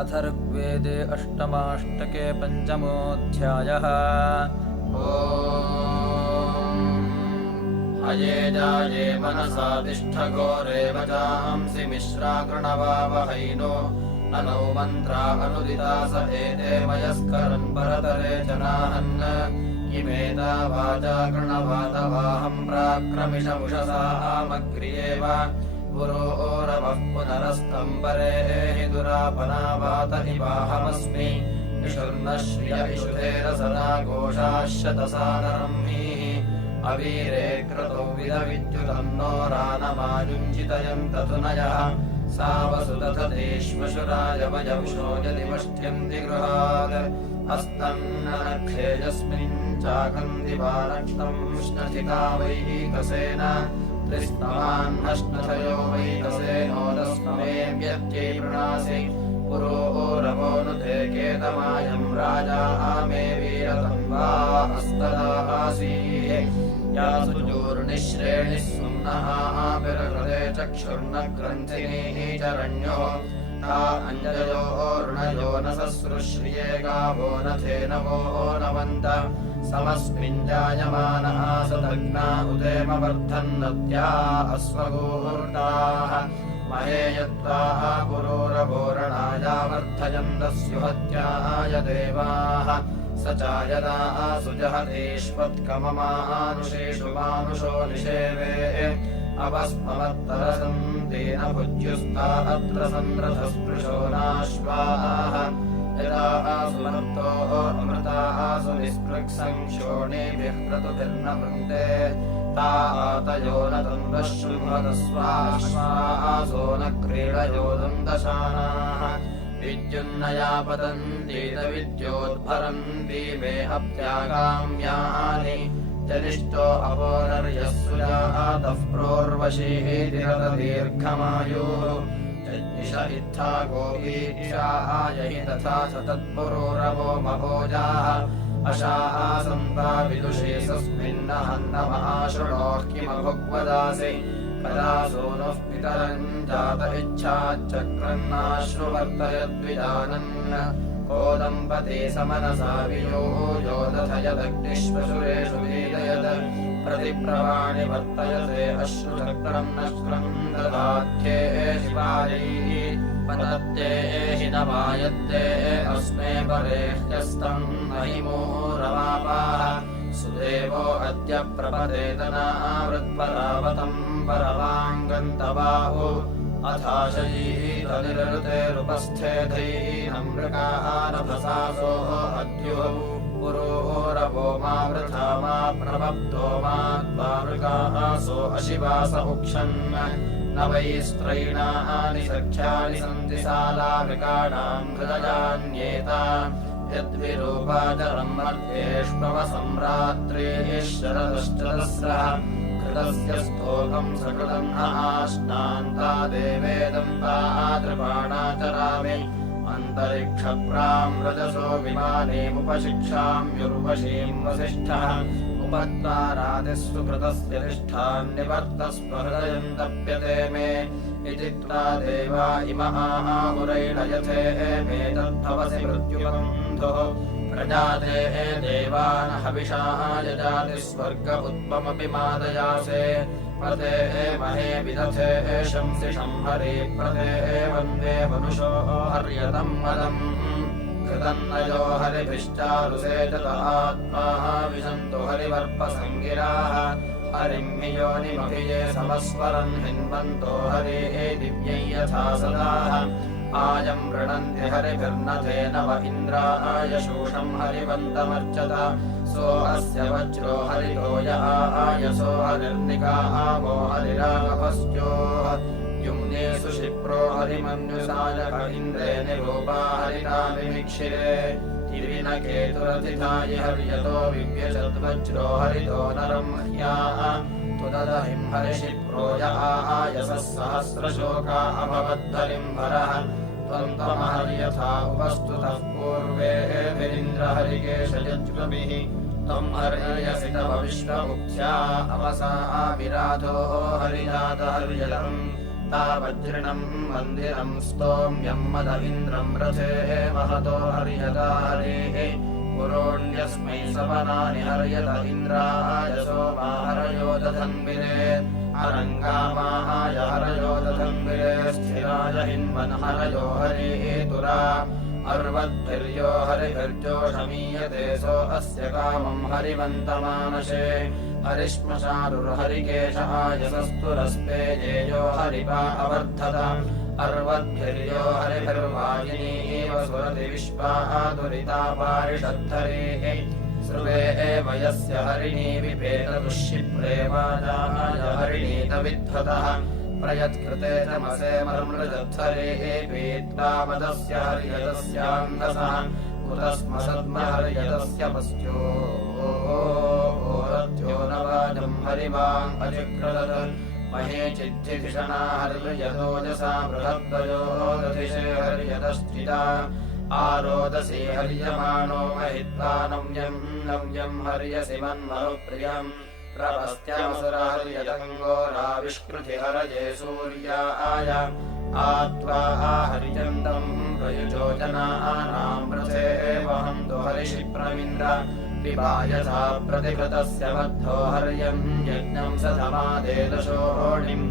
अथर्ववेदे अष्टमाष्टके पञ्चमोऽध्यायः। हये जाये मनसा तिष्ठघोरे वचांसि मिश्रा कृणवावहैनो ननौ मन्त्रा अनुदिता स एते वयस्करन् परतरे च नाहन् किमेता वाचा कृणवातवाहं प्राक्रमिषमुषसा आमग्र्येव पुरोरवः पुनरस्तम्बरे हि दुरापनावात इवाहमस्मि निषुर्न श्रिय इषुधेरसना घोषाश्यतसानरम् अवीरे क्रतौ विदविद्युतन्नो रानमायुञ्चितयन्ततुनयः सा वसुदधतेष्वशुरायवयवशो यदि वष्ट्यन्ति गृहात् हस्तन्ननक्षेयस्मिन् चाकन्दिवारक्तम् श्नथिता वैकसेन त्रिस्तमान्नश्नथयो वैकसेनोदस्ममे व्यत्यै वृणासि पुरोरवोऽनुते केतमायम् राजा मे वीरतं वा अस्तदासीः यासु चूर्णिश्रेणिः सुम्नः आपिरकृते चक्षुर्नग्रन्थिनीः चरण्यो ता अञ्जयोर्णयो न ससृश्रिये गावो न धेनवो नवन्त समस्मिञ्जायमान आसदग्ना उदेमवर्धन्नद्या अश्वगूर्ताः महेयत्वाः पुरोरवोरणाया वर्धयन्तस्युहत्याय देवाः स चायदा सुजहतेष्वत्कममानुषेषु मानुषो निषेवे अवस्मवत्तरसन्तेन भुज्युस्ता अत्र सन्रथस्पृशो नाश्वाः यदा आसुमर्तो अमृता आसु निःस्पृक्सङ्क्षोणीभिः क्रतुभिर्न वृन्ते ता आतयो न तन्दश्रुमदस्वाश्वासो न क्रीडयो दन्दशानाः विद्युन्नया पतन्तीतविद्योद्भरन्ती मे हत्याकाम्यानि जनिष्ठो अपोनर्यः सुजातः प्रोर्वशीतिरतदीर्घमायुः जज्ञिष इत्था गोपीक्षाय हि तथा च तत्पुरोरवो मभोजाः अशाः सन्ता विदुषे सस्मिन्नहन्नमहाशृणोः किमभुग्वदासि कदा सोनुः पितरम् जात इच्छाच्चक्रन्नाश्रुवर्तयद्विजानन् को दम्पती समनसा वियो दथयदग्निष्वशुरेषु वीदयत् प्रतिप्रवाणि वर्तयते अश्रुचक्रम् नश्रम् ददाध्ये शिवायैः पतत्ते हि न वायत्ते अस्मे परे ह्यस्तम् महिमोरमापाः सुदेवो अद्य प्रपदेतनावृत्परावतम् परवाङ्गन्तबाहु अथाशयीतनिरृतेरुपस्थेधैनमृकानभसासो अद्युः पुरोरवो मा वृथा मा प्रपप्तो मा त्वामृकासो अशिवास उक्षन् न वै स्त्रैणानि सख्यानि सन्ति सालामृकाणाम् हृदयान्येता यद्विरूपाचरम् मध्येष्ववसम्रात्रेः शरदश्चतस्रः कृतस्य स्तोकम् सकृतम् न आश्नान्ता देवेदम् तादृपाणाचरामि अन्तरिक्षप्राम् रजसो विमानेमुपशिक्षाम्युर्वशीम् वसिष्ठः उपत्तारादिस्सु कृतस्य निष्ठान्निवर्तस्वहृदयम् तप्यते मे इति त्वा देवा इमः आहुरैणयथे मे तद्भवसि मृत्युबन्धुः प्रजाते देवान् हविषाः यजाति स्वर्ग उत्पमपि मादयासे प्रते महे विदथे शंसि संहरे प्रते वन्दे मनुषो हर्यतम् मदम् कृतन्नयो हरिभिश्चारुसेचत आत्मा विशन्तु हरिवर्पसङ्गिराः हरिम् हि योनिमभिये समस्वरन् हिन्वन्तो हरे दिव्यै यथा सदाः आयम् वृणन्ति हरिभिर्नथेन व इन्द्राय शूषम् हरिवन्तमर्चत सो अस्य वज्रो हरितो य आयसो हरिर्निकामो हरिरागभस्योः युम्नेषु शिप्रो हरिमन्युसायक इन्द्रे निरूपा हरिता विमिक्षिरे तिरिनकेतुरतिथायि हर्यतो विव्यचद्वज्रो हरितो नरम् ह्याः तुददहिम् हरिशिप्रो य आयसः सहस्रशोका अभवद्धरिम्भरः त्वन्तमहर्यथा उपस्तुतः पूर्वेभिरिन्द्रहरिकेशयज्ञभिः त्वम् हर्यसि तव विश्वमुख्या अवसा विराधो हरिजातहर्यलम् वज्रिणम् मन्दिरम् स्तोम्यम् मद इन्द्रम् रथे महतो हर्यता हरेः पुरोण्यस्मै सवनानि हर्यत इन्द्राय सोमा हरयो दधन्विरे अरङ्गामाय हरयो दधन्विरे स्थिराय हिन्वन् हरयो हरिहेतुरा अर्वद्भिर्यो हरिभिर्जोषमीयते सो अस्य कामम् हरिवन्तमानशे हरिश्मशारुर्हरिकेश आयसस्तुरस्ते येयो हरिपा अवर्धत अर्वद्भिर्यो हरिभिर्वाजिनीव सुरति विश्वा दुरिता पारिषद्धरेः सर्वे एव यस्य हरिणी विपेतदुःशिप्रे वाजाय हरिणीतविध्वतः प्रयत्कृते तमसे मर्मृजद्धरेः पीत्वामदस्य हर्यदस्याङ्गसः कुतस्म सद्म हर्यदस्य पस्यो ओरथ्यो न वाजम् हरिवाम् अजिक्रदत् महे चिद्धिषणा हर्यदोजसा बृहद्वयो दधिषे हर्यदश्चिदा आरोदसी हर्यमाणो महित्वा नम्यम् नम्यम् हर्यसि मन्मनुप्रियम् प्रपस्त्यमसुर हर्यदङ्गोराविष्कृति हरये सूर्याय आत्वा हर्यन्तम् प्रयुजो जनानाम् रथे वहन्तु हरिषिप्रमिन्द्र पिबायसा प्रतिकृतस्य बद्धो हर्यम् यज्ञम् सधमादेदशोणिम्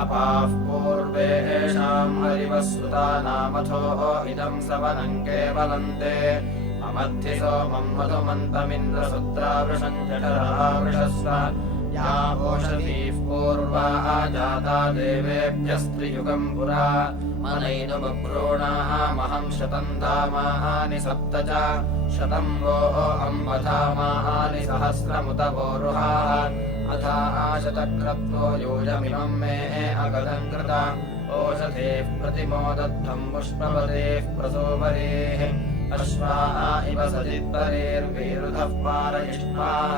अपाः पूर्वेषाम् हरिवस्सुतानामथो इदम् सवनम् केवलन्ते अमद्धि सोमम् मधुमन्तमिन्द्रसुत्रावृषम् जठरावृषस्व या ओषधीः पूर्वाः जाता देवेभ्यस्त्रियुगम् पुरा मनैनुबभ्रूणामहम् शतम् धामानि सप्त च शतम् वो अम्बधामानि सहस्रमुत वोरुहाः अथा शतक्रत्वो यूयमिमम् मे अगदम् कृता ओषधेः प्रतिमोदद्धम् पुष्पवदेः प्रसोमरेः अश्वाः इव सजित्परेर्वीरुधः पारयिष्ठाः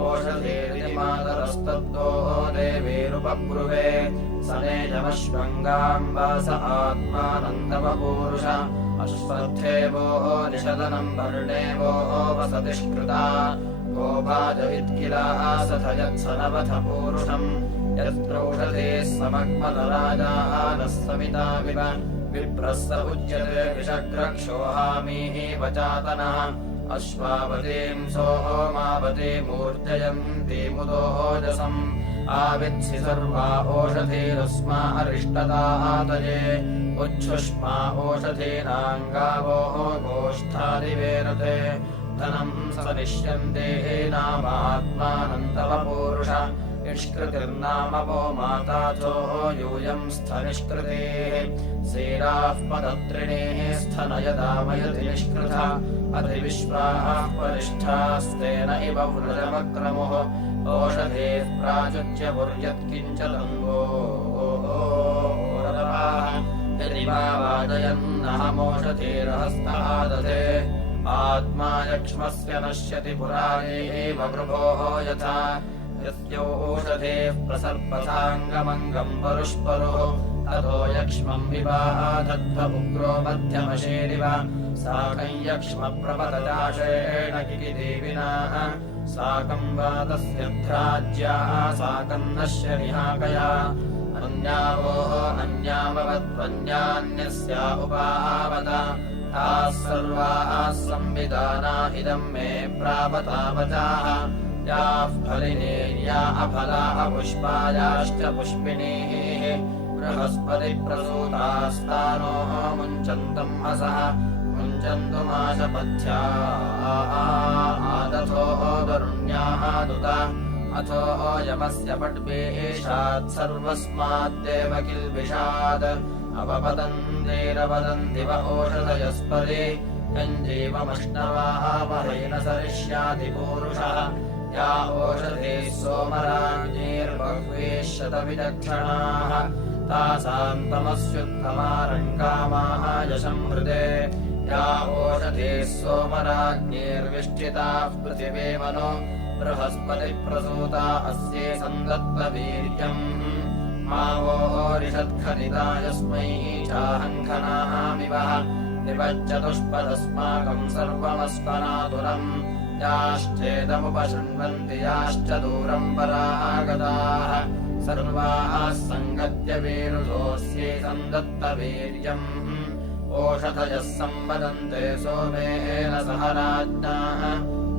ओषधेरिमातरस्तद्वो देवीरुपब्रुवे सनेजमश्वङ्गाम् वास आत्मानन्दवपूरुष अश्वत्थेवो निषदनम् वर्णेवो वसतिष्कृता गोभाजवित्किला सथयत्सनवथ पूरुषम् यत्रौषधेः समग्मतराजानः समिताविव विप्रस्स उच्यते विषग्रक्षोहामीः वचातनः अश्वावतीम् सोमावतीमूर्जयन्ती मुदोजसम् आवित्सि सर्वा ओषधीरस्मा अरिष्टतातये उच्छुष्मा ओषधीनाम् गावो गोष्ठादिवेरते धनम् स निष्यन्ते नामात्मानन्दवपूरुष निष्कृतिर्नाम वो माताथो यूयम् स्थनिष्कृतेः सेराः पदत्रिणेः स्थनयदामयति निष्कृता अधिविश्वाः परिष्ठास्तेन इव व्रजमक्रमुः ओषधेः प्राचुच्य पुर्यत्किञ्च तङ्गो यदि वा वाजयन्नहमोषधीरहस्तादधे आत्मा यक्ष्मस्य नश्यति पुराणेव वृभोः यथा यस्योषधेः प्रसर्पसाङ्गमङ्गम् परुष्परुः अतो यक्ष्मम् विवाधध्व उग्रो मध्यमशेरिव साकम् यक्ष्मप्रपतदाशेण किकिदेविना साकम् वातस्य ध्राज्याः साकम् नश्य निहाकया अन्यावोः अन्याववद्वन्यान्यस्या उपावत ताः सर्वाः संविधाना इदम् मे प्रापतावचाः याः फलिनेर्या अफला अपुष्पायाश्च पुष्पिणीः बृहस्पतिप्रसूतास्तानो मुञ्चन्तम् हसः मुञ्चन्तु माशपथ्या आदथो वरुण्याः दुत अथो यमस्य पट्वेशात् सर्वस्माद्देव किल्बिषात् अपपतन्तेरवदन्ति व ओषधयस्परे यञ्जीवमश्नवाः वहेन सरिष्याति पूरुषः या ओषधेः सोमराज्ञैर्बह्वीः शतविचक्षणाः तासाम् तमस्युत्तमारङ्कामाः यशम् हृदे या ओषधेः सोमराज्ञैर्विष्ठिताः पृथिवेमनो बृहस्पतिप्रसूता अस्ये सन्दत्तवीर्यम् मावोरिषत्खनिता यस्मै चाहङ्खनामिव निपच्चतुष्पदस्माकम् सर्वमस्मनातुरम् याश्चेदमुपशृण्वन्ति याश्च दूरम् परागताः सर्वाः सङ्गत्य वीरुधोऽस्यै सन्दत्तवीर्यम् ओषधयः सम्वदन्ते सोमेन सह राज्ञाः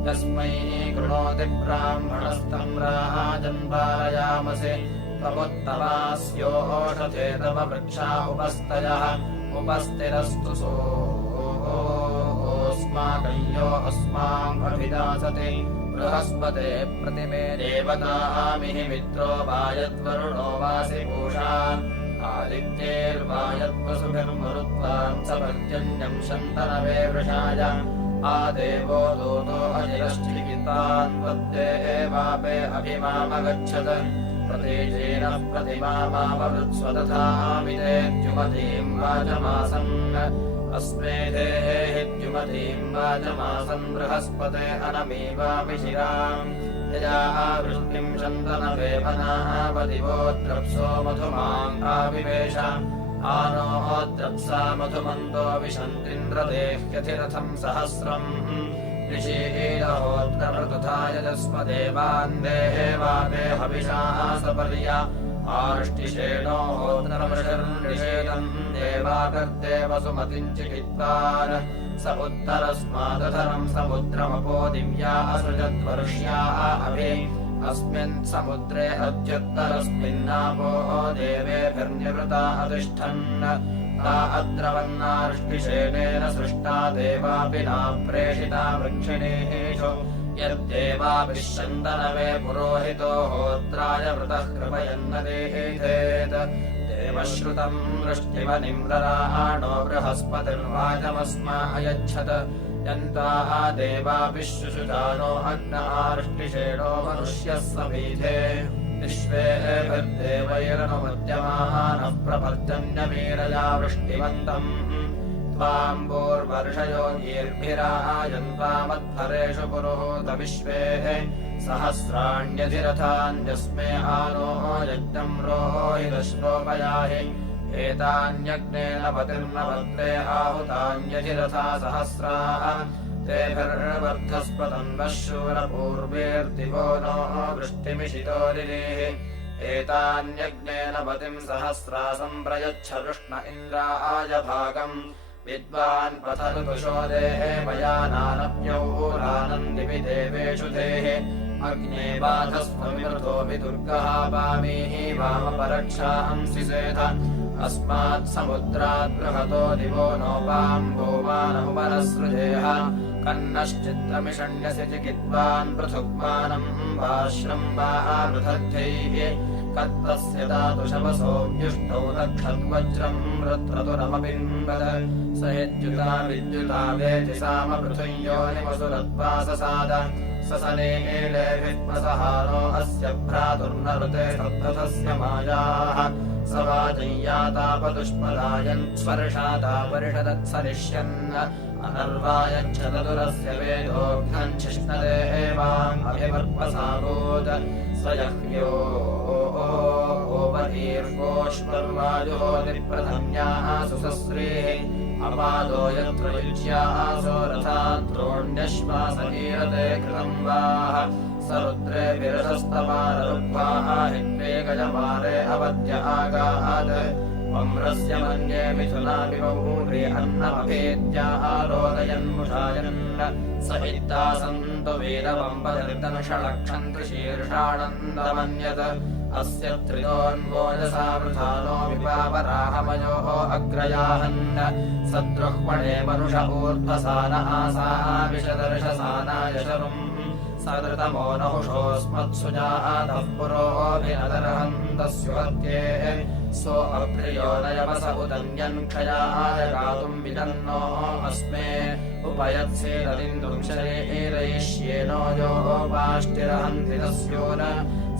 यस्मै कृणोति ब्राह्मणस्तम् राजन्पालयामसि त्वमुत्तमास्योषधे तव वृक्षा उपस्तयः उपस्तिरस्तु सोऽस्माकय्यो अस्मामभिदासते बृहस्पते प्रतिमे देवतामिहि मित्रो वायद्वरुणो वासि पूषा आदित्यैर्वायद्वसुभिर्मरुत्वाम् स पर्जन्यम् शन्तनवे वृषाय आदेवो दूतो अजिरश्चिकितान् वद्ये एवापे अभिमामगच्छत प्रतीचेन प्रतिमामावृत्स्वतथामितेद्युमतीम् वाचमासन् अस्मेधेहिद्युमतीम् वाचमासन् बृहस्पते अनमीवाभिशिराम् यया वृष्टिम् शन्तनवेपनावदिवो द्रप्सो मधुमाम् आविवेश आनो द्रप्सा मधुमन्तो विशन्तीन्द्रदेह्यथिरथम् सहस्रम् ऋषीरहोत्रमृतुथायजस्मदेवान् देवापे हविषाः सपर्या आर्ष्टिषेणो होत्रमृषर्निषेदम् देवाकर्देव सुमतिम् चिकित्वान् स उत्तरस्मादधरम् समुद्रमपो दिव्या असृजद्वर्ष्याः अभि अस्मिन् समुद्रे अद्युत्तरस्मिन्नापो देवेभिर्निवृता अधिष्ठन् ता अद्रवन्नार्ष्टिषेणेन सृष्टा देवापि नाप्रेषिता वृक्षिणीषु यद्देवाभिः शन्तनवे पुरोहितो होत्राय वृतः कृपयन्नदेहेत् देवश्रुतम् वृष्टिमनिम्रराणो बृहस्पतिर्वाचमस्मा अयच्छत् यन्त्वाः देवाभिः शुशुजानो अग्नार्ष्टिषेणो मनुष्यः समीधे विश्वेभिर्देवैरनुमद्यमानः प्रपर्जन्यमीरया वृष्टिवन्तम् त्वाम्बोर्वर्षयोगीर्भिरायन्त्वामध्वरेषु पुरोहूत विश्वेः सहस्राण्यधिरथान्यस्मे आनो यज्ञम् रोहितश्रोपयाहि एतान्यग्नेन पतिर्नभद्रे आहुतान्यधिरथा सहस्राः तेभिर्वर्धस्पतम् वः शूरपूर्वेर्दिवो नो वृष्टिमिषितोरिः एतान्यग्नेन पतिम् सहस्रा सम्प्रयच्छ वृष्ण इन्द्राय भागम् विद्वान् पथऋतुषो देहे मयानानप्यौरानन्दिवि देवेषु देहे अग्ने बाधस्त्वमिमृतो विदुर्गः वामीः वामपरक्षांसि सेथ अस्मात् समुद्रात् बृहतो दिवो नोपाम्बो मानमुपरसृजेह कन्नश्चित्तमिषण्यसि चिकित्वान् पृथुग्मानम् वाश्रम् वा पृथग्धैः कत्तस्य दातुशवसोऽव्युष्टौ दक्षद्वज्रम् रत्रतुरमपिन्वद स यद्युता विद्युता वेति सामपृथुञ्योनिमसुरद्वाससाद ससनेलेभित्मसहारो अस्य भ्रातुर्नरुते सप्तथस्य मायाः स वाजय्यातापदुष्पदायन् स्पर्शातापरिषदत्सरिष्यन् अनर्वायच्छतदुरस्य वेदोऽघ्नम् छिष्णदेवाम् अभिवर्पसाभूत् स यह्यो ओपदीर्घोष्पर्वाजुहोतिप्रथम्याः सुसस्रीः अपादो यत्र युज्यासो रथाद्रोण्यश्वासकीरते कृतम् वाः स रुद्रे विरसस्तपाररुग्भाः हित्वे गजमारे अवद्य आगात् वम्रस्य मन्ये मिथुनाभिबहूरि अन्नमभेद्याः रोदयन्मुषायन् स हित्तासन्तु वीरवम्पदर्दनुषलक्षन्तु शीर्षाणन्दमन्यत् अस्य त्रिदोन्वोजसा वृथानो विपावराहमयोः अग्रयाहन् सद्रुह्मणे मनुष ऊर्ध्वसान आसाः विशदर्शसानाय शरुम् सदृतमो नहुषोऽस्मत्सुजातः पुरोऽभिनदर्हन्तस्युहत्ये सो अप्रियो नयवस उदन्यन् क्षयाय गातुम् विदन्नो अस्मे उपयत्सेदलिन्दुम् शरीरयिष्येनो यो पाष्टिरहन्ति तस्योन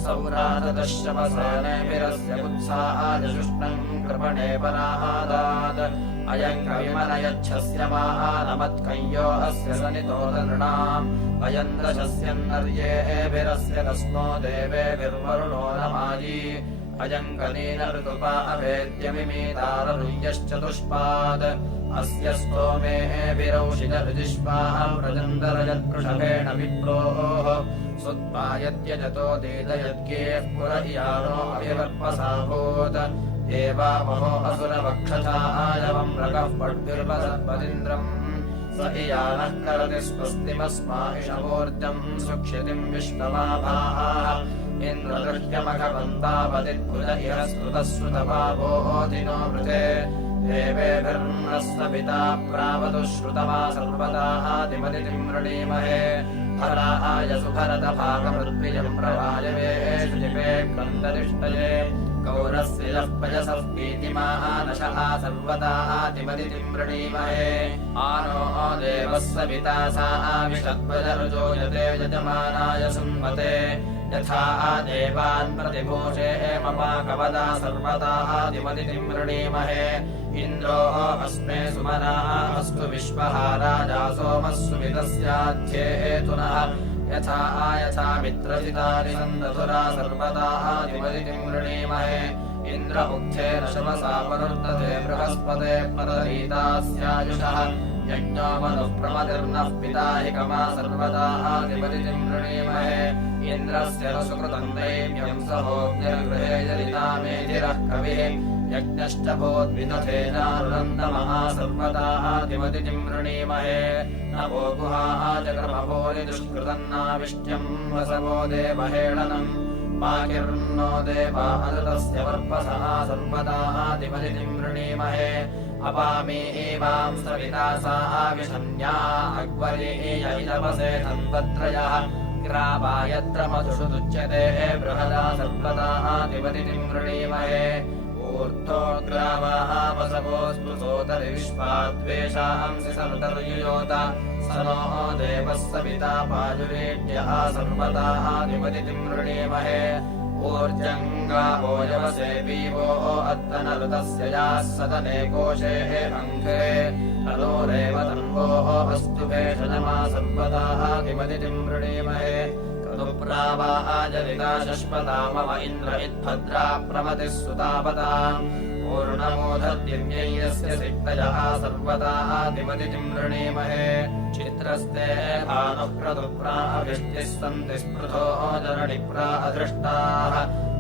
सौरातदश्यपसेनेभिरस्य कुत्साय शुष्णम् कृपणे परादात् अयम् कविमनयच्छस्य मानमत्कय्यो अस्य सनितोदनृणाम् अयम् दशस्यन्नर्येभिरस्य तस्मो देवेभिर्वरुणो नमायि अयम् कनीन ऋतुपा अभेद्यमिमीताररुह्यश्चतुष्पात् अस्य स्तोमेभिरौषिदरुजिष्पाः प्रजन्दरयत्कृषभेण विप्रोः सुत्पायत्यजतो दीदयद्गेः पुर इयानो अभिवर्पसाभूत् देवामहो असुरवक्षथायवम् रगः पड्भिर्वसत्पदिन्द्रम् स इयानः करति स्वस्तिमस्माहिषमूर्जम् सुक्षितिम् विश्वमाभाः इन्द्रदृष्ट्यमघवन्तावदिद्भुज इह स्तुतः श्रुतमाभोदिनो वृते देवेभिर्नस्तपिता प्रावतु श्रुतमा सर्वदादिमदितिम् वृणीमहे हराय सुभरतभागमृद्विजम् प्रवायवे शुचिपे क्रन्दतिष्ठये गौरस्य यः पयसः पीतिमानशः सर्वदादिमदितिम् वृणीमहे आनो देवः सविता सा विषद्वजरुजो यते यजमानाय सुन्वते यथा देवान् प्रतिभूषे ममाकवदा सर्वदादिमदितिम् वृणीमहे इन्द्रो अस्मे सुमनाः अस्तु विश्वः राजा सोमः सुमितस्याध्येतुनः यथा मित्रजितानि सन्दधुरा सर्वदादिमदितिम् वृणीमहे इन्द्रमुग्धेन शमसा पनुर्दते बृहस्पते प्रदरीतास्यायुषः यज्ञो मनुः प्रमतिर्नः पिता हि कमा सर्वदादिमदितिम् वृणीमहे इन्द्रस्य न सुकृतम् दैव्यम् सहोऽग्निर्गृहे जलितामेधिरः कविः यज्ञश्च भूद्विदधेनारुनन्दमः सर्वदादिमदितिम् वृणीमहे नभो गुहाचक्रमभोनिदुष्कृतन्नाविष्ट्यम् वसवो देवहेळनम् पाकिर्नो देवा अनृतस्य वर्पसः सर्वदादिमदितिम् वृणीमहे अपामी एवाम् सविता सा विषन्या अग्वरीय इदवसे तन्वत्रयः ग्रावा यत्र मधुषु दुच्यते बृहदा सर्वदादिमदितिम् वृणीमहे ऊर्ध्वोग्रावाः वसवोऽस्तु सोदरिविश्वाद्वेषांसि सन्तर्युयोत स नो देवः सविता पायुरेड्यः सर्वदादिमदितिम् वृणीमहे ऊर्जङ्गावो यवसे पीवो अद्दनऋतस्य याः सदने कोशे अङ्घ्रे तनोरेव तन्वोः अस्तु भेषजमा सर्वदादिमदितिम् वृणीमहे क्रतुप्रावाजलिता शश्वतामव इन्द्र इद्भद्रा प्रमतिः सुतापताम् पूर्णमोधद्यस्य सिक्तयः सर्वदादिमदितिम् वृणीमहे चित्रस्ते भानुः क्रतुप्राभिष्टिः सन्ति स्पृथो जननिप्रा अदृष्टाः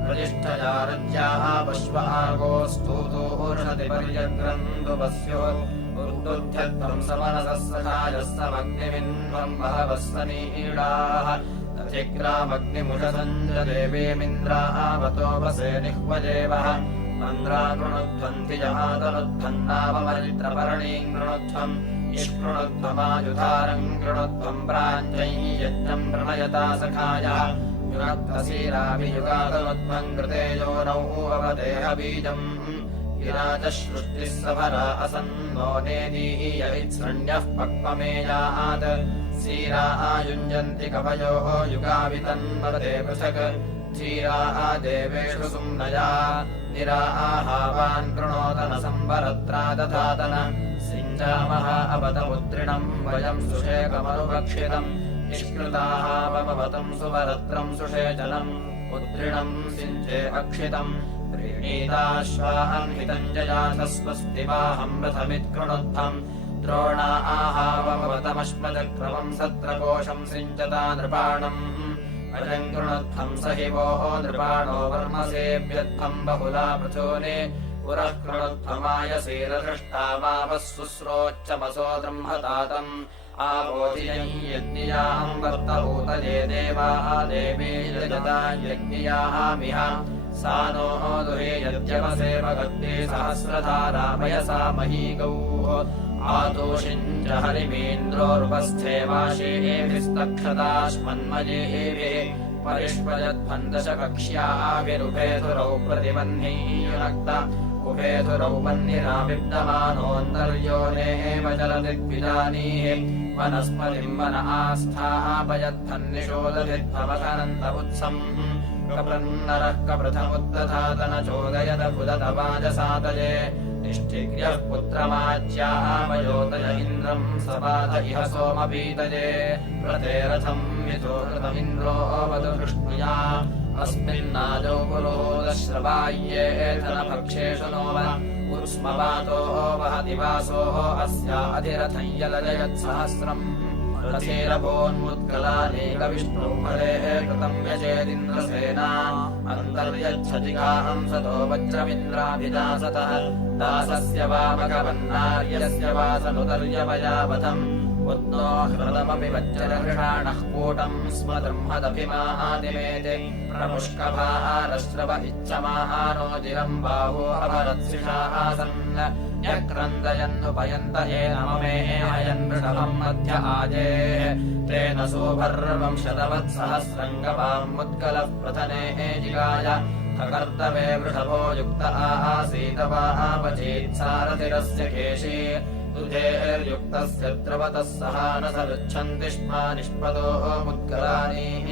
प्रतिष्ठया रज्याः पश्वागोस्तूतूर्षति पर्यग्रन्दुपस्योः उर्दुध्यत्वम् समनसः सखायः समग्निमिन्वम् बहवः सनीडाः तथिग्रामग्निमुषसञ्जदेवीमिन्द्रावतोपसे निह्वजेवः मन्द्रा कृणुध्वन्ति जहातनुध्वन्नावमरित्रपर्णीम् कृणुध्वम् इष्कृणुध्वमायुधारम् कृणुध्वम् प्राञ्जैः यज्ञम् प्रणयता सखायः युगातनुध्वम् कृते योनौ अवदेहबीजम् विराजसृष्टिः सभरा असन्नो नेदीय इत्सृण्यः पक्वमेयात् सीरा आयुञ्जन्ति कवयोः युगावितन्वते पृथक् धीरा देवेषु सुम्नया निरा आहावान् कृणोतन संवरत्रा दधातन सिञ्जामः अपतमुद्रिणम् वयम् सुषेकमनुभक्षितम् निष्कृताः वमवतम् सुवरत्रम् सुषेचनम् उद्रिणम् सिञ्चे अक्षितम् प्रीणीताश्वाहन्वितम् जयात स्वस्ति वाहम् रथमित्कृणुध्वम् द्रोणा आहावमवतमश्मदक्रमम् सत्रकोशम् सिञ्चता नृपाणम् अजम् कृणुध्वम् स हि वोः नृपाणो वर्मसेव्यध्वम् बहुला पृथूनि पुरः कृणुध्वमायसीरदृष्टा वावः शुश्रोच्चमसो ब्रह्मतातम् आवोधियम् यज्ञियाम् वर्तभूतये देवाः देवी यजता यज्ञियामिह सा नो दुहे यद्यवसेवगत्ते सहस्रधारा वयसा महीगौः आतोषिञ्च हरिमेन्द्रोरुपस्थे वाशीभिस्तक्षदाश्मन्मयेभिः परिष्वजध्वन्दशकक्ष्याभिरुभेधुरौ प्रतिबन्धीयुनक्त उभेधुरौ बन्धिराविद्यमानोऽन्तर्योनेव चलदिग्विजानीः वनस्पतिम् वन आस्थापयद्धन्निषोदधिध्वमथनन्तवुत्सम् कप्रन्नरः कपृथमुद्दधातन चोदयत पुदतवाजसातये निष्ठिग्र्यः पुत्रमाज्यामयोतय इन्द्रम् सपात इह सोमपीतये प्रतेरथम् मिथोरथमिन्द्रो वधुष्णुया अस्मिन्नाजौ पुरोदश्रवाय्येथनभक्षेषु नो उत्स्मवातो वहति वासोः अस्या अधिरथम् यलजयत्सहस्रम् रथीरभोन्मुत्कलानेकविष्णुफले कृतं यचेदिन्द्रसेना अन्तर्यच्छतिकाहंसतो वज्रमिन्द्राभिदासतः दासस्य वामकवन्नार्यस्य वासनुदर्यवयावधम् उद्नो हृदमपि वज्रहृषाणः कूटं स्म ब्रह्मदभिमाहादिमेते प्रमुष्कभारश्रव इच्छमाहानोदिरं बाहो अभरत्सिषासन् न्यक्रन्दयन्नुपयन्त एनममे हयन् वृषभं मध्य आजेः तेन सोभर्वं शतवत्सहस्रङ्गवामुद्गलः प्रथने जिगाय खकर्तवे वृषभो युक्त आसीतवापचेत्सारथिरस्य केशी दुधेर्युक्तस्य द्रवतः सहानसरुच्छन्ति स्म निष्पदो मुद्गलानीः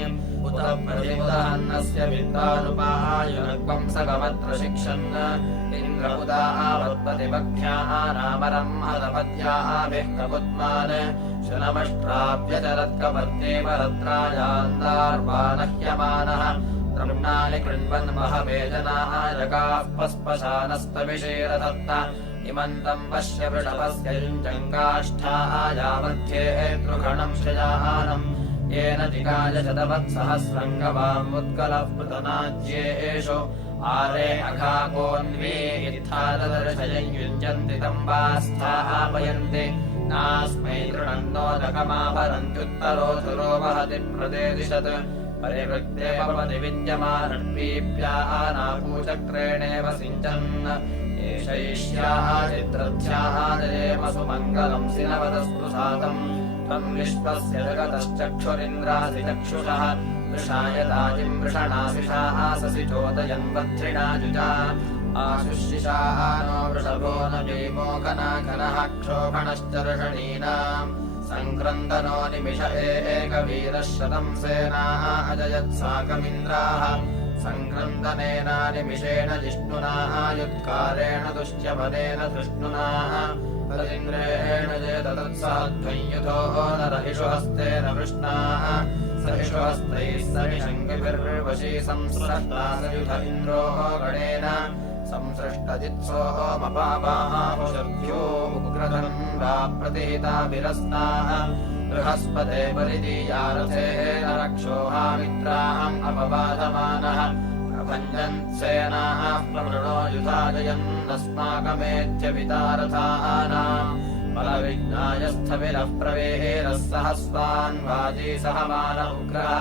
उत प्रतिमुदान्नस्य विद्वानुपायुनग्वंसगमत्र शिक्षन् इन्द्रमुदावत्पतिपक्ष्याः नामरं हतपद्याभिः कपुत्मान् शनमष्ट्राभ्यचरत्कपर्तेव रत्रायान्दार्वानह्यमानः रम्णानि कृण्वन् महवेजनाः जगाः पस्पशानस्तविषेरदत्त इमन्तं पश्य वृषभस्य युञ्जङ्गाष्ठाः यावध्ये दृघणं श्रयानम् येन दिगाय शतवत्सहस्रङ्गवामुद्गलः पृतनाज्येषु आरे अघाकोन्वे यथादर्शयं युञ्जन्ति तं वा स्थापयन्ति नास्मै तृणन्नोदकमाभरन्त्युत्तरोऽधुरो वहति प्रदेदिशत् परिवृत्ते भवति विद्यमानर्पीभ्यानापूचक्रेणेव सिञ्चन् एषैष्याः चित्रध्याः जयेमसु मङ्गलं सिनवदस्तु सातम् त्वं विश्वस्य जगतश्चक्षुरिन्द्रासि चक्षुषः वृषायताजिं वृषणासिषाः ससि चोदयन् वध्रिणा जुजा आशुशिषाः नो वृषभो न भीमोघनाघनः क्षोभणश्चर्षणीनाम् सङ्क्रन्दनो निमिष एकवीरः शतं सेनाः अजयत्साकमिन्द्राः सङ्क्रन्दनेना निमिषेण जिष्णुना युत्कारेण दुश्यपदेन धृष्णुना तदिन्द्रेण चेतत्साध्वंयुधो नरहिषु हस्तेन वृष्णाः सहिषु हस्तैः समिषङ्गिभिर्वशी संसृष्टा सयुध इन्द्रो गणेन संसृष्टजित्सोमपापाहुशर्भ्यो उग्रधन्वा प्रतिहिताभिरस्ताः बृहस्पते बलिदीयारथेन रक्षोहामित्राहम् अपबाधमानः प्रभञ्जन्सेनाः प्रवृणो युधाजयन्नस्माकमेत्य वितारथानाम् बलविज्ञायस्थविरः प्रवेहेरः सहस्वान् वाजी सहमान उग्रः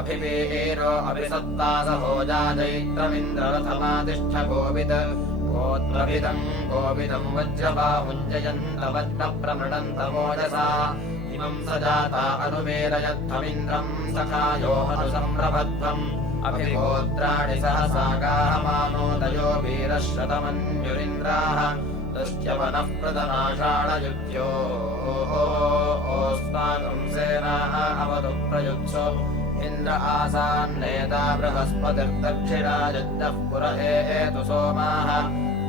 अभिवेरो अभिसत्तासहोजाजैत्रमिन्द्ररथमातिष्ठ गोविद गोत्रभिदम् गोविदम् वज्रबाहुञ्जयन्तवज्रप्रमृडन्तमोजसा इमम् स जाता अनुमेलयत्थमिन्द्रम् सखायो अनुसंरभध्वम् अभिगोत्राणि सहसा गाहमानोदयो वीरः शतमन्युरिन्द्राः दृष्ट्यवनः प्रदनाषाढयुध्यो ओस्माकम् सेनाः अवतु प्रयुत्सो इन्द्र आसान्नेता बृहस्पतिर्दक्षिणायज्ञः पुर एतु सोमाः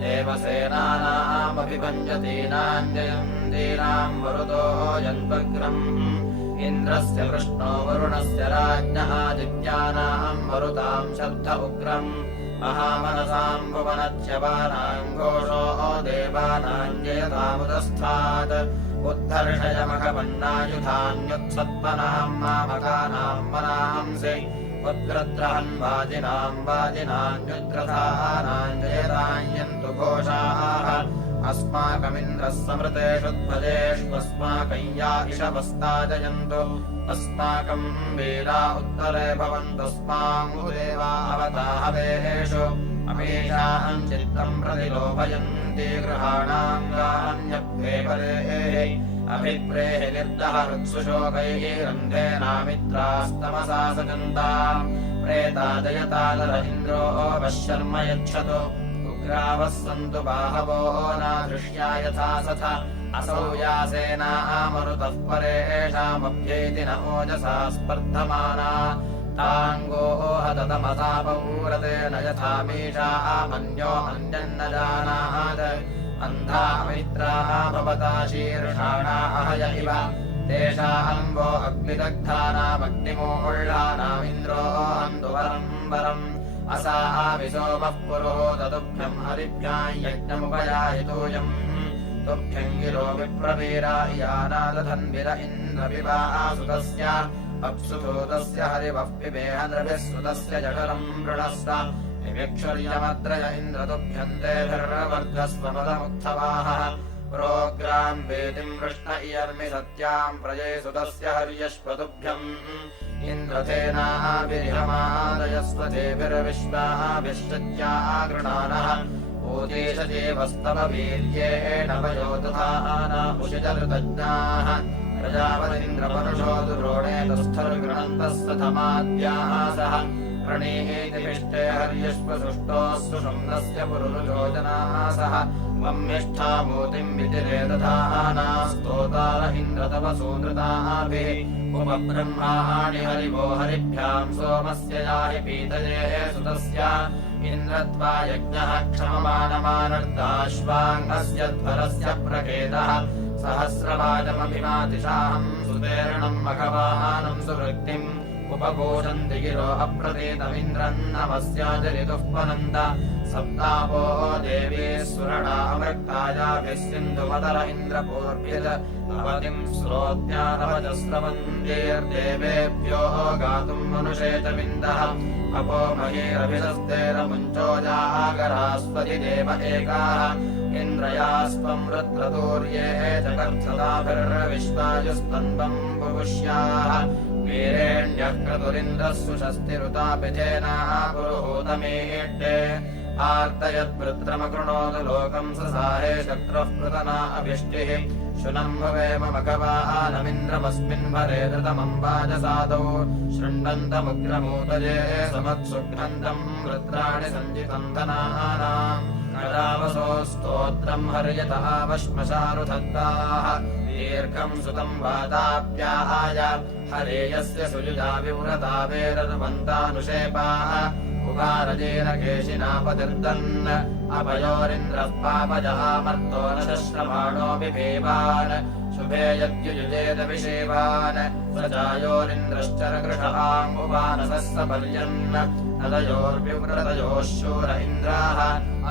देवसेनानामभिभञ्जतीनाम् जयन्तीनाम् मरुतो यन्वग्रम् इन्द्रस्य कृष्णो वरुणस्य राज्ञः आदित्यानाम् मरुताम् शब्द उग्रम् महामनसाम् भुवनच्यवानाम् घोषो देवानाम् जयतामुदस्थात् उद्धर्षयमघवन्नायुधान्युत्सत्पनाम् मामकानाम् मनांसि उद्ग्रत्रहन् वाजिनाम् वाजिनान्युद्ग्रथानाम् जयतायन्तु घोषाः अस्माकमिन्द्रः समृतेषु ध्वजेष्वस्माकम् या इषवस्ताजयन्तु अस्माकम् वीरा उत्तरे भवन्तस्माम् देवा अवताहवेषु अमीषाम् चित्तम् प्रतिलोभयन्ति गृहाणाम् गान्यभ्ये परेः अभिप्रेः निर्दः हृत्सुशोकैरन्धेनामित्रास्तमसा सजन्ताम् प्रेता जयतादर इन्द्रो वश्यर्म यच्छतु उग्रावः सन्तु बाहवो नादृश्या यथा सथ असौ यासेनामरुतः परेषामभ्येति न ओजसा स्पर्धमाना ताङ्गो हततमसा पौरतेन यथामीषा मन्यो अन्यन्न जानात् अन्धा मित्राः भवता शीर्षाणा अहय इव तेषाम्बो अग्निदग्धानामग्निमोळ्ळानामिन्द्रो हन्तुवरम् वरम् असा विसोमः पुरो तदुभ्यम् हरिभ्याम् यज्ञमुपयायितोऽयम् तुभ्यम् गिरो विप्रवीरायानादधन्विर इन्द्रविवासुतस्य अप्सुधूतस्य हरिवः पिबेह नृभिः सुतस्य जठरम् मृणस्व निविक्षुर्यमद्रय इन्द्रतुभ्यम् तेभिर्वर्धस्वपदमुत्थवाः प्रोग्राम् वेदिम् कृष्ण इयर्मि सत्याम् प्रजे सुतस्य हर्यश्वतुभ्यम् इन्द्रथेनाभिर्हमादयस्व देभिर्विश्वाभिश्चत्या गृणानः ऊतीशदेवस्तव वीर्येण वयो तथा उषितऋतज्ञाः प्रजापतीन्द्रपरुषो दुरोणे तस्थर्गृणन्तः सथमाद्याः सह प्रणीतिभिष्टे हर्यश्वसुष्टोः सुषुम्नस्य पुरुरुचोदनाः सह वह्निष्ठामूतिम् वितिरे दधाना स्तोतार इन्द्र तव सूनृताभिः उपब्रह्माणि हरिवो हरिभ्याम् सोमस्य याहि पीतये सुतस्य इन्द्रत्वा यज्ञः क्षममानमानर्दाश्वाङ्गस्य ध्वरस्य प्रकेतः सहस्रवाजमभिमातिशाहम् सुतेरणम् मघवानम् सुवृत्तिम् उपभूषन्ति गिरो अप्रतीतमिन्द्रम् नमस्याजरितुः पनन्द सप्तापो देवी सुरणा अमृक्तायाभिः सिन्धुमतर इन्द्रपूर्भिज अवतिम् श्रोत्यानवजस्रवन्तीर्देवेभ्यो गातुम् मनुषे च विन्दः अपो महीरभिषस्तेरमुञ्चो जागरास्पति देव एकाः इन्द्रयास्त्वम् रुद्रतूर्ये जगत्सदाभिर्विश्वायुस्तन्वम् पुरुष्याः वीरेण्यः क्रतुरिन्द्रः सुषस्तिरुतापिथेना पुरुहूतमीड्डे आर्तयद्वृत्रमकृणोतु लोकम् ससाहे शक्रुः पृतना अभिष्टिः शुनम् भवेम मघवानमिन्द्रमस्मिन् भरे धृतमम् वाजसादौ शृण्वन्तमुग्रमूतये समत्सुघ्नन्तम् वृत्राणि सञ्जितम् धनानाम् कदावसो स्तोत्रम् हर्यतावश्मशारुधत्ताः दीर्घम् सुतम् वाताप्याय हरेयस्य सुयुजा विव्रता वेरनुमन्तानुषेपाः उपारजेन केशिनापतिर्दन् अपयोरिन्द्रः पापजहामर्तो न शश्रमाणो बिभेवान् शुभे यद्युयुजेदभिषेवान् स चायोरिन्द्रश्चरगृषाङ्गुपानसः सपर्यन् नदयोर्विव्रतयोः शूर इन्द्राः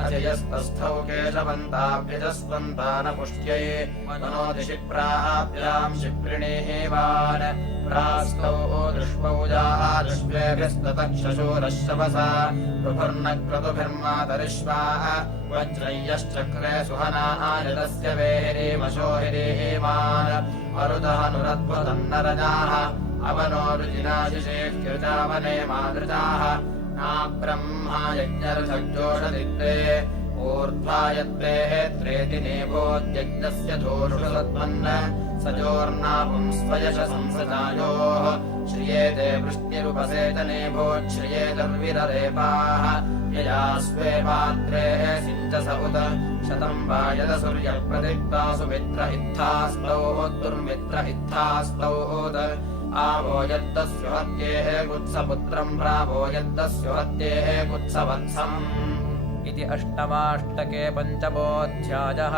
अजयस्तस्थौ केशवन्ताभ्यजस्वन्ता न पुष्ट्यै मनोदिशि प्राप्याम् शिप्रिणेवान् प्रास्तौ दृष्मौ जादृष्वेभिस्ततक्षशूरः शवसा रुभुर्नक्रतुभिर्मातरिष्वाः वज्रय्यश्चक्रे सुहनायतस्य वेहिरीमशोहिरीमान् मरुदहनुरद्भुतन्नरजाः अवनोरुजिनाशिषेऽर्चावने मादृजाः नाब्रह्मा यज्ञरथज्ञोषदित्रे ऊर्ध्वायत्रेः त्रेति नेभोद्यज्ञस्य धूषुषसत्वन्न सजोर्नापुं स्वयश संसजायोः श्रियेते वृष्टिरुपसेचनेभोच्छ्रियेतर्विररेपाः यया स्वे पात्रे सिञ्चस उत शतम् वायद सूर्यप्रतिप्ता सुमित्र इत्थास्तौ दुर्मित्र इत्थास्तौ आवो यद्दस्यो हत्येः कुत्सपुत्रम् प्रावो यद्दस्यो हत्येः कुत्सवत्सम् इति अष्टमाष्टके पञ्चमोऽध्यायः।